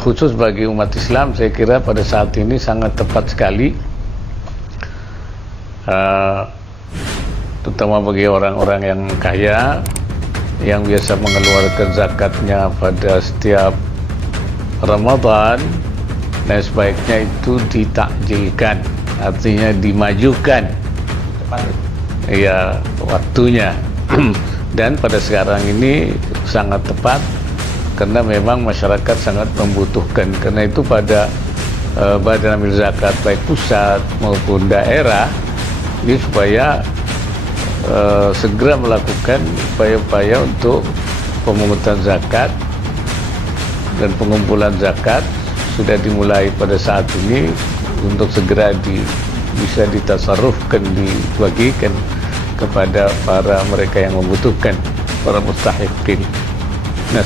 khusus bagi umat Islam, saya kira pada saat ini sangat tepat sekali, terutama bagi orang-orang yang kaya yang biasa mengeluarkan zakatnya pada setiap Ramadan. Nah, sebaiknya itu ditakjilkan, artinya dimajukan ya waktunya. Dan pada sekarang ini sangat tepat karena memang masyarakat sangat membutuhkan. Karena itu pada Badan Amil Zakat baik pusat maupun daerah ini supaya segera melakukan upaya-upaya untuk pemungutan zakat dan pengumpulan zakat sudah dimulai pada saat ini untuk segera bisa ditasarrufkan, dibagikan kepada para mereka yang membutuhkan, para mustahiqin. Nah,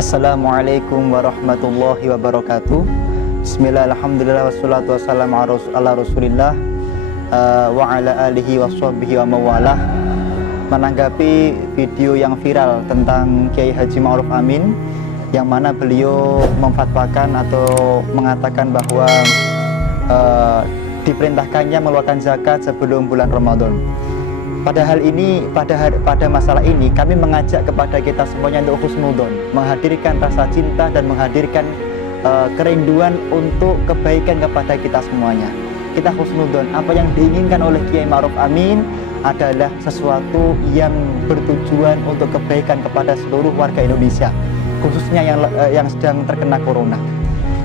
Assalamualaikum warahmatullahi wabarakatuh. Bismillah, alhamdulillah, wassalatu wassalamu ala rasulillah wa ala alihi washabbihi wa mawalah. Menanggapi video yang viral tentang Kiai Haji Ma'ruf Amin, yang mana beliau memfatwakan atau mengatakan bahwa diperintahkannya mengeluarkan zakat sebelum bulan Ramadan. Pada masalah ini kami mengajak kepada kita semuanya untuk husnudon, menghadirkan rasa cinta dan menghadirkan kerinduan untuk kebaikan kepada kita semuanya. Kita husnudon, apa yang diinginkan oleh Kiai Ma'ruf Amin adalah sesuatu yang bertujuan untuk kebaikan kepada seluruh warga Indonesia, khususnya yang sedang terkena corona.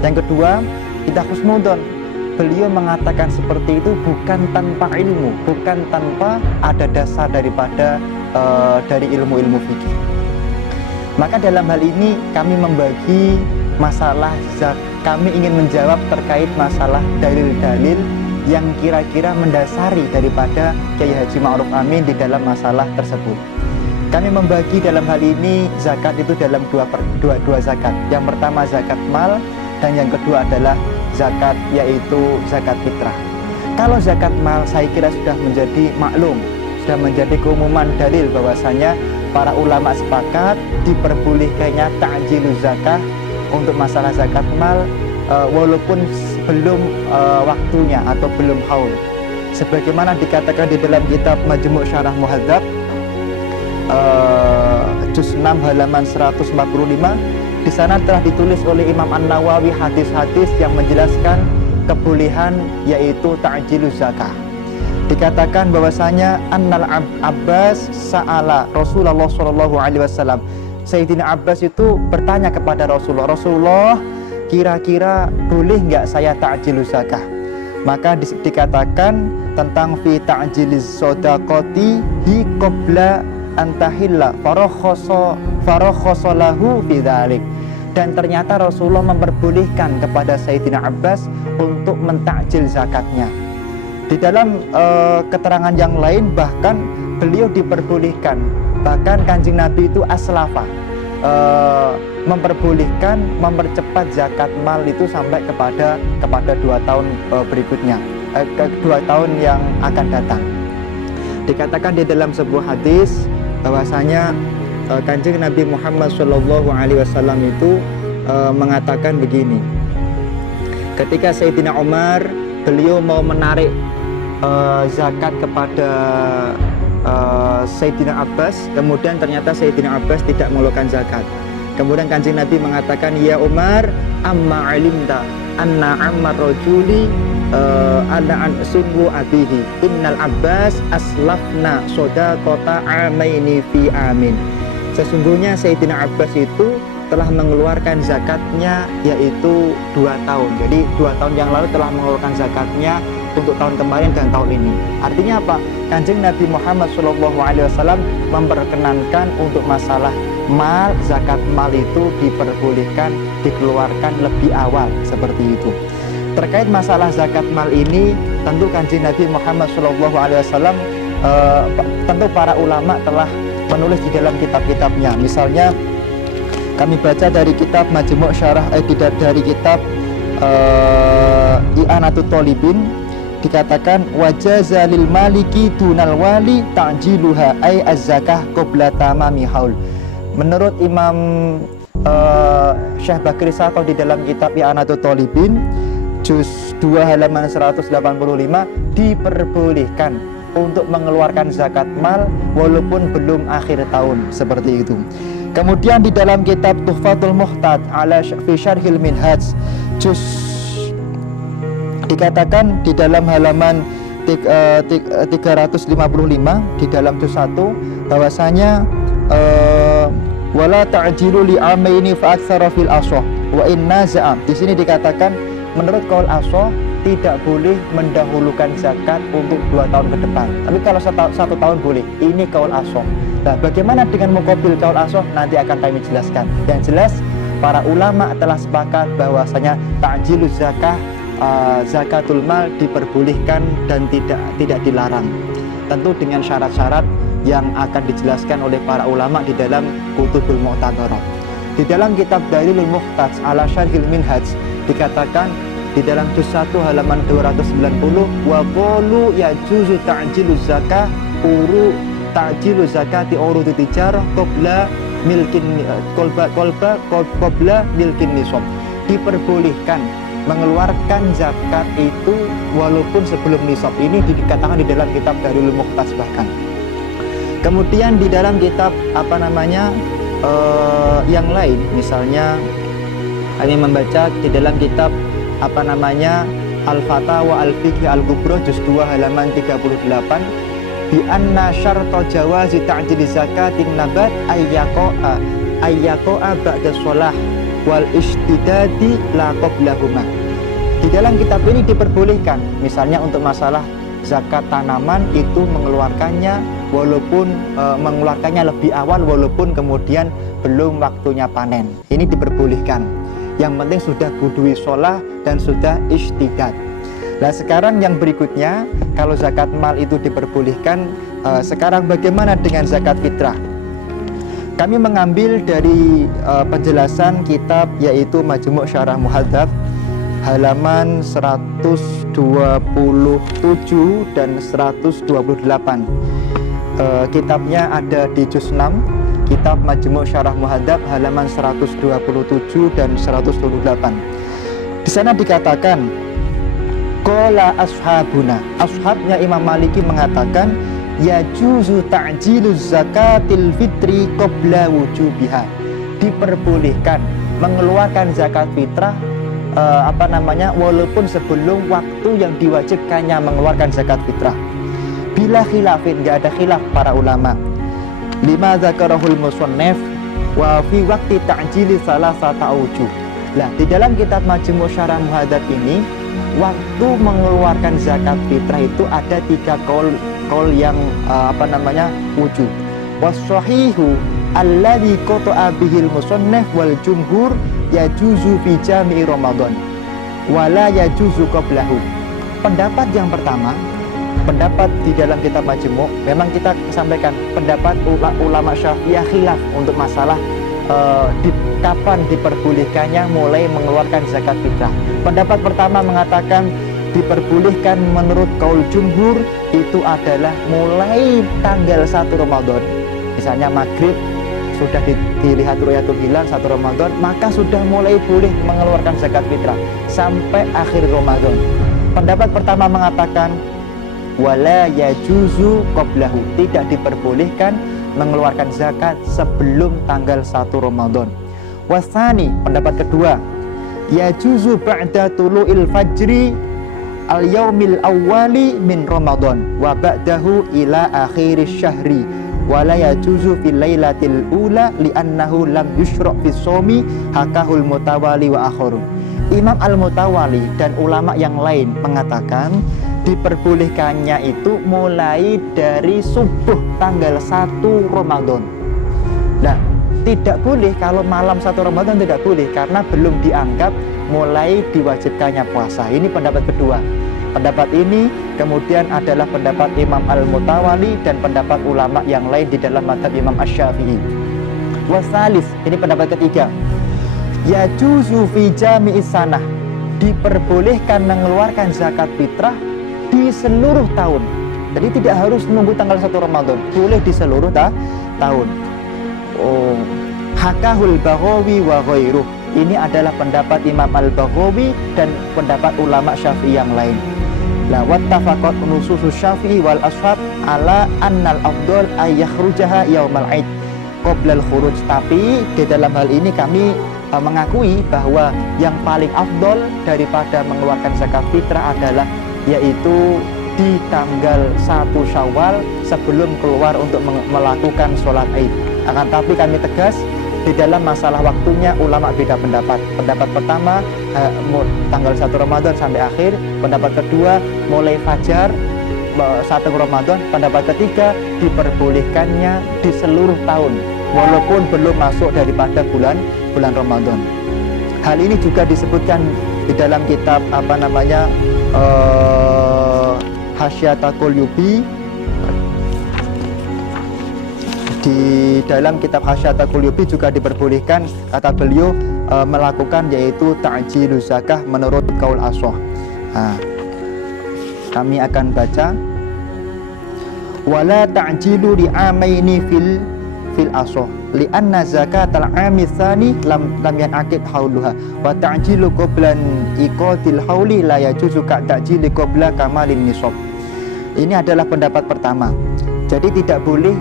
Yang kedua, kita husnudon, beliau mengatakan seperti itu bukan tanpa ilmu, bukan tanpa ada dasar dari ilmu-ilmu fikih. Maka dalam hal ini kami membagi masalah kami ingin menjawab terkait masalah dalil-dalil yang kira-kira mendasari daripada Kiai Haji Ma'ruf Amin di dalam masalah tersebut. Kami membagi dalam hal ini zakat itu dalam dua zakat. Yang pertama zakat mal, dan yang kedua adalah zakat, yaitu zakat fitrah. Kalau zakat mal saya kira sudah menjadi maklum, sudah menjadi keumuman dalil bahwasanya para ulama sepakat diperbolehkannya ta'jiluz zakah untuk masalah zakat mal walaupun belum waktunya atau belum haul. Sebagaimana dikatakan di dalam kitab Majmu' Syarah Muhadzab juz 6 halaman 145. Di sana telah ditulis oleh Imam An-Nawawi hadis-hadis yang menjelaskan kebolehan, yaitu ta'jiluz zakah. Dikatakan bahwasanya Annal Abbas sa'ala Rasulullah sallallahu alaihi wasallam. Sayyidina Abbas itu bertanya kepada Rasulullah, Rasulullah, kira-kira boleh enggak saya ta'jiluz zakah? Maka dikatakan tentang fi ta'jiliz shadaqati hi qabla antahilla farakhasalahu fi dzalik. Dan ternyata Rasulullah memperbolehkan kepada Sayyidina Abbas untuk mentakjil zakatnya. Di dalam keterangan yang lain bahkan beliau diperbolehkan, bahkan Kanjeng Nabi itu aslafa, memperbolehkan mempercepat zakat mal itu sampai kepada 2 tahun berikutnya, 2 tahun yang akan datang. Dikatakan di dalam sebuah hadis bahwasanya Kanjeng Nabi Muhammad Shallallahu Alaihi Wasallam itu mengatakan begini, ketika Sayyidina Umar beliau mau menarik zakat kepada Sayyidina Abbas, kemudian ternyata Sayyidina Abbas tidak mengeluarkan zakat. Kemudian Kanjeng Nabi mengatakan, ya Umar, amma alimta anna ammar rajuli ana an sungguh abihi innal Abbas aslafna sodaqota amaini fi amin. Sesungguhnya Sayyidina Abbas itu telah mengeluarkan zakatnya, yaitu 2 tahun. Jadi 2 tahun yang lalu telah mengeluarkan zakatnya untuk tahun kemarin dan tahun ini. Artinya apa? Kanjeng Nabi Muhammad SAW memperkenankan untuk masalah mal, zakat mal itu diperbolehkan dikeluarkan lebih awal, seperti itu. Terkait masalah zakat mal ini, tentu Kanjeng Nabi Muhammad SAW tentu para ulama telah menulis di dalam kitab-kitabnya. Misalnya kami baca dari kitab Majmu' Syarah dari kitab i'anatut thalibin dikatakan wajaza lil maliki dunal wali ta'jiluha ay az-zakah qabla tamami haul. Menurut Imam Syekh Bakri Sato di dalam kitab i'anatut thalibin juz 2 halaman 185 diperbolehkan untuk mengeluarkan zakat mal walaupun belum akhir tahun, seperti itu. Kemudian di dalam kitab Tuhfatul Muhtad ala fi Syarhil Minhaj juz dikatakan di dalam halaman 355 di dalam juz 1 bahwasanya wala ta'jilu li amaini fa aktsara fil ashah wa inna za'am. Di sini dikatakan menurut qaul ashah tidak boleh mendahulukan zakat untuk 2 tahun ke depan. Tapi kalau 1 tahun boleh. Ini qaul ashah. Nah, bagaimana dengan muqabil qaul ashah nanti akan kami jelaskan. Yang jelas para ulama telah sepakat bahwasanya ta'jiluz zakah zakatul mal diperbolehkan dan tidak dilarang. Tentu dengan syarat-syarat yang akan dijelaskan oleh para ulama di dalam Kutubul Mu'tabarah. Di dalam kitab Dalilul Muhtaj ala Syarhil Minhaj dikatakan di dalam juz 1 halaman 290 wa qalu yajuzu ta'jiluz zakah ta'jilu zakati urudi tijarah qabla milkin qabla milkin nisab. Diperbolehkan mengeluarkan zakat itu walaupun sebelum nisab. Ini dikatakan di dalam kitab Darul Muhtaj bahkan. Kemudian di dalam kitab yang lain, misalnya kami membaca di dalam kitab Al-Fatawa Al-Fiqh Al-Kubra juz 2 halaman 38 bi anna syarta jawazi ta'jil zakatin nabat ayyaqa'a ba'da shalah wal ishtidadi la qablahuma. Di dalam kitab ini diperbolehkan misalnya untuk masalah zakat tanaman itu mengeluarkannya lebih awal walaupun kemudian belum waktunya panen. Ini diperbolehkan. Yang penting sudah budui sholah dan sudah ishtidad. Nah, sekarang yang berikutnya, kalau zakat mal itu diperbolehkan, sekarang bagaimana dengan zakat fitrah? Kami mengambil dari penjelasan kitab yaitu Majmu' Syarah Muhadzab halaman 127 dan 128. Kitabnya ada di juz 6, kitab Majmu' Syarah Muhadzab halaman 127 dan 128. Di sana dikatakan qala ashabuna, ashabnya Imam Maliki mengatakan yajuzu ta'jiluz zakatil fitri qabla wujubiha. Diperbolehkan mengeluarkan zakat fitrah walaupun sebelum waktu yang diwajibkannya mengeluarkan zakat fitrah. Bila khilafin, enggak ada khilaf para ulama. Lima zakarahul musannaf wa fi waqti ta'jili salasata aujuh. Lah, di dalam kitab Majmu' Syarah Muhadzab ini waktu mengeluarkan zakat fitrah itu ada 3 qaul yang wujud. Was-sahihu alladzi qata'a bihil musannaf wal jumhur yajuzu fi jami'i Ramadan wala yajuzu qablahu. Pendapat yang pertama, pendapat di dalam kitab Majmu' memang kita sampaikan pendapat ulama Syafi'iyah khilaf untuk masalah kapan diperbolehkannya mulai mengeluarkan zakat fitrah. Pendapat pertama mengatakan diperbolehkan menurut kaul jumhur itu adalah mulai tanggal 1 Ramadan. Misalnya maghrib sudah dilihat ru'yatul hilal 1 Ramadan, maka sudah mulai boleh mengeluarkan zakat fitrah sampai akhir Ramadan. Pendapat pertama mengatakan wala yajuzu qablahu, tidak diperbolehkan mengeluarkan zakat sebelum tanggal 1 Ramadan. Wasani, pendapat kedua, yajuzu ba'da tulu'il fajri al-yaumil awwali min Ramadan wa ba'dahu ila akhiris syahri wa la yajuzu fil lailatil ula li'annahu lam yushra' fis shaumi hakahul mutawali wa akharu. Imam Al-Mutawali dan ulama yang lain mengatakan diperbolehkannya itu mulai dari subuh tanggal 1 Ramadan. Nah, tidak boleh kalau malam 1 Ramadan, tidak boleh karena belum dianggap mulai diwajibkannya puasa. Ini pendapat kedua. Pendapat ini kemudian adalah pendapat Imam Al-Mutawali dan pendapat ulama yang lain di dalam mazhab Imam Asy-Syafi'i. Wasalis, ini pendapat ketiga. Yajuzu fi jami'is sanah, diperbolehkan mengeluarkan zakat fitrah di seluruh tahun. Jadi tidak harus menunggu tanggal 1 Ramadan, boleh di seluruh tahun. Oh, Hakahul Baghawi wa ghairuh. Ini adalah pendapat Imam Al-Baghawi dan pendapat ulama Syafi'i yang lain. La wattafaqat nususus Syafi'i wal ashab ala annal afdal ay yakhrujaha yaumal aid qabla al-khuruj. Tapi di dalam hal ini kami mengakui bahwa yang paling afdol daripada mengeluarkan zakat fitrah adalah yaitu di tanggal 1 Syawal sebelum keluar untuk melakukan sholat Id. Akan tapi kami tegas, di dalam masalah waktunya ulama beda pendapat. Pendapat pertama tanggal 1 Ramadan sampai akhir, pendapat kedua mulai fajar 1 Ramadan, pendapat ketiga diperbolehkannya di seluruh tahun walaupun belum masuk daripada bulan Ramadan. Hal ini juga disebutkan di dalam kitab Hasyiatul Qalyubi. Di dalam kitab Hasyiatul Qalyubi juga diperbolehkan, kata beliau, melakukan yaitu ta'jiluz zakah menurut qaul ashah. Kami akan baca, wala ta'jilu li'amaini fil ashah li'anna zakatal 'ami tsani lam yanaqid hauluha wa ta'jilu qablan iqatil hauli la yajuzu ka ta'jili qabla kamalin nisab. Ini adalah pendapat pertama. Jadi tidak boleh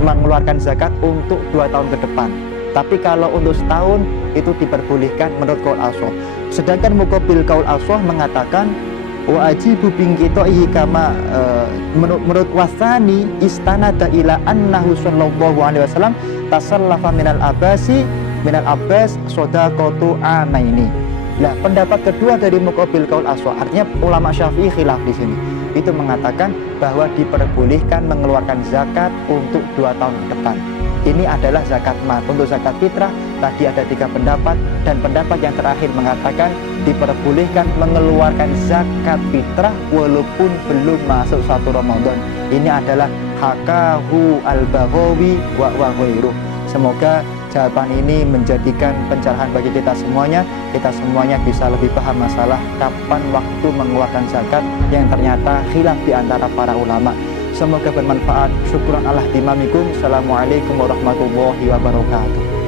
mengeluarkan zakat untuk 2 tahun ke depan. Tapi kalau untuk setahun itu diperbolehkan menurut qaul ashah. Sedangkan muqabil qaul ashah mengatakan wa ajibu bingkitoihi kama menurut wasani istanada ila annahu sallallahu alaihi wasallam tasallafa minal abbas shadaqatu amaini. Nah, pendapat kedua dari muqabil qaul ashah, artinya ulama Syafi'i khilaf di sini, itu mengatakan bahwa diperbolehkan mengeluarkan zakat untuk 2 tahun ke depan. Ini adalah zakat mal. Untuk zakat fitrah tadi ada 3 pendapat, dan pendapat yang terakhir mengatakan diperbolehkan mengeluarkan zakat fitrah walaupun belum masuk 1 Ramadan. Ini adalah hakahu al-Baghawi wa ghairuh. Semoga jawaban ini menjadikan pencerahan bagi kita semuanya. Kita semuanya bisa lebih paham masalah kapan waktu mengeluarkan zakat yang ternyata khilaf di antara para ulama. Semoga bermanfaat. Syukran Allah timamikum. Assalamualaikum warahmatullahi wabarakatuh.